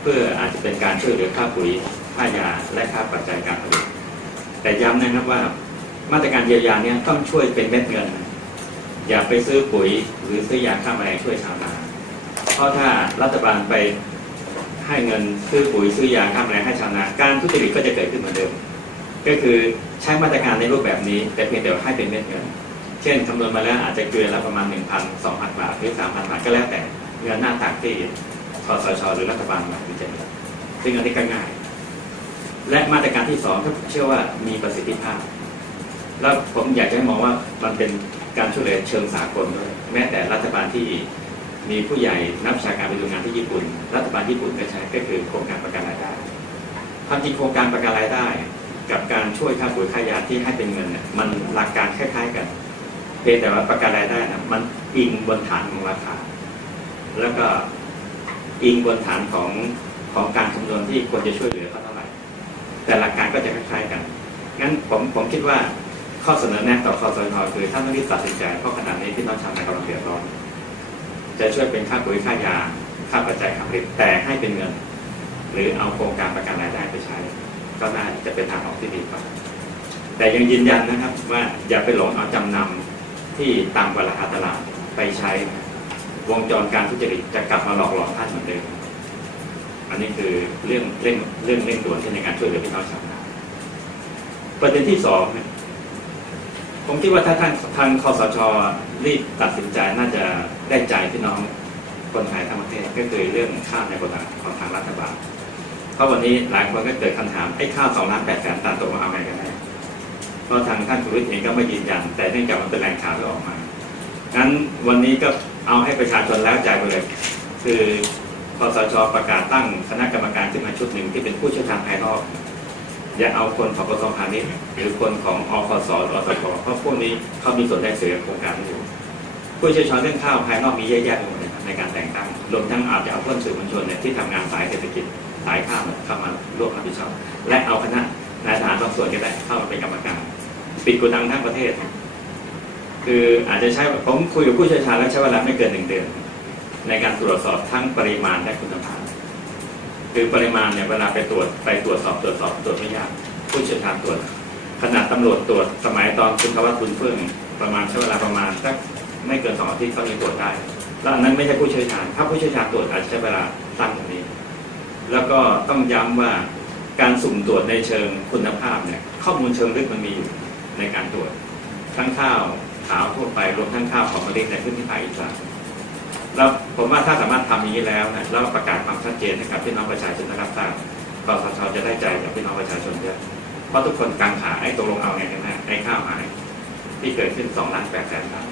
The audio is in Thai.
เพื่ออาจจะเป็นการช่วยเหลือค่าปุ๋ยค่ายาและค่าปัจจัยการผลิต แต่ย้ำนะครับว่ามาตรการเยียวยาเนี่ยต้องช่วยเป็นเม็ดเงิน อย่าไปซื้อปุ๋ยหรือซื้อยาฆ่าแมลงช่วยชาวนาเพราะถ้ารัฐบาลไปให้เงินซื้อปุ๋ยซื้อยาฆ่าแมลงให้ชาวนาการทุจริตก็จะเกิดขึ้นเหมือนเดิม ก็คือใช้มาตรการในรูปแบบนี้ แต่เพียงแต่ว่าให้เป็นเม็ดเงิน เช่นคำนวณมาแล้วอาจจะเกินละประมาณ 1,000 2,000 บาทหรือ 3,000 บาทก็แล้วแต่เงินหน้าตักที่ คอสชหรือรัฐบาลมาพิจารณาซึ่งอันนี้ก็ง่าย และมาตรการที่สองก็เชื่อว่ามีประสิทธิภาพ แล้วผมอยากจะมองว่ามันเป็นการช่วยเหลือเชิงสากลด้วยแม้แต่รัฐบาลที่มีผู้ใหญ่นักวิชาการไปดูงานที่ญี่ปุ่น รัฐบาลญี่ปุ่นก็ใช้ก็คือโครงการประกันรายได้ความจริงโครงการประกันรายได้ กับการช่วยค่าปุ๋ยค่ายาที่ให้เป็นเงินเนี่ยมันหลักการคล้าย ๆกันเพียงแต่ว่าประกันรายได้นะมันอิงบนฐานของราคา แล้วก็ อิงบนฐานของของการคำนวณที่ควรจะช่วยเหลือเขาเท่าไหร่ แต่หลักการก็จะคล้ายๆกันงั้นผมผมคิดว่าข้อเสนอแนะต่อคอสชคือท่านต้องรีบตัดสินใจเพราะขณะนี้ที่น้องชาวนาำลังเดือดร้อนจะช่วยเป็นค่าปุ๋ยค่ายาค่าปัจจัยกาผลิตแต่ให้เป็นเงิน หรือเอาโครงการประกันรายได้ไปใช้ ก็น่าจะเป็นทางออกที่ดีกว่าแต่ยังยืนยันนะครับว่าอย่าไปหลงเอาจำนำที่ต่ำกว่าราคาตลาดไปใช้ วงจรการทุจริตจะกลับมาหลอกหลอนท่านเหมือนเดิมอันนี้คือเรื่องเร่งเรื่องเร่งด่วนในการช่วยเหลือพี่น้องชาวนาประเด็นที่สองผมคิดว่าถ้าท่านทางคอสชรีบตัดสินใจน่าจะได้ใจพี่น้องคนไทยทั้งประเทศก็คือเรื่องข้าวในบทบาทของทางรัฐบาลเพราะวันนี้หลายคนก็เกิดคำถามไอ้ข้าวสองล้านแปดแสนตันตกมาเอาไงกันแน่เพราะทางท่านคุณวิทย์เองก็ไม่ยืนยัน แต่เนื่องจากมันเป็นแหล่งข่าวที่ออกมา งั้นวันนี้ก็เอาให้ประชาชนแล้วใจไปเลย คือคอสชประกาศตั้งคณะกรรมการขึ้นมาชุดหนึ่งที่เป็นผู้เชี่ยวชาญภายนอกอย่าเอาคนของกระทรวงพาณิชย์หรือคนของอคสออสกเพราะพวกนี้เขามีส่วนได้เสียโครงการอยู่ผู้เชี่ยวชาญเรื่องข้าวภายนอกมีเยอะแยะไปหมดในการแต่งตั้งรวมทั้งอาจจะเอาเพื่อนสื่อมวลชนเนี่ยที่ทำงานสายเศรษฐกิจสายข้าวเข้ามาร่วมรับผิดชอบ และเอาคณะนายทหารบางส่วนก็ได้เข้ามาเป็นกรรมการ ปิดกูดังทั้งประเทศ คืออาจจะใช้ผมคุยกับผู้เชี่ยวชาญแล้วใช้เวลาไม่เกินหนึ่งเดือน ในการตรวจสอบทั้งปริมาณและคุณภาพ คือปริมาณเนี่ยเวลาไปตรวจไปตรวจสอบตรวจสอบตรวจไม่ยากผู้เชี่ยวชาญตรวจ ขนาดตำรวจตรวจสมัยตอนคุณภาวะคุณเฟื่องประมาณใช้เวลาประมาณสักไม่เกินสองอาทิตย์เขามีตรวจได้ แล้วอันนั้นไม่ใช่ผู้เชี่ยวชาญ ถ้าผู้เชี่ยวชาญตรวจอาจจะใช้เวลาสั้นกว่านี้ แล้วก็ต้องย้ำว่าการสุ่มตรวจในเชิงคุณภาพเนี่ยข้อมูลเชิงลึกมันมีอยู่ในการตรวจทั้งข้าว ขาวทั่วไปรวมทั้งข้าวของมะลิในพื้นที่ภาคอีสานแล้วผมว่าถ้าสามารถทำอย่างนี้แล้วนะแล้วประกาศความชัดเจนให้กับพี่น้องประชาชนนะครับทราบกสชจะได้ใจจากพี่น้องประชาชนเยอะเพราะทุกคนกังขาไอ้ตกลงเอาไงกันแน่ไอ้ข้าวหายที่เกิดขึ้น2ล้าน8แสนตัน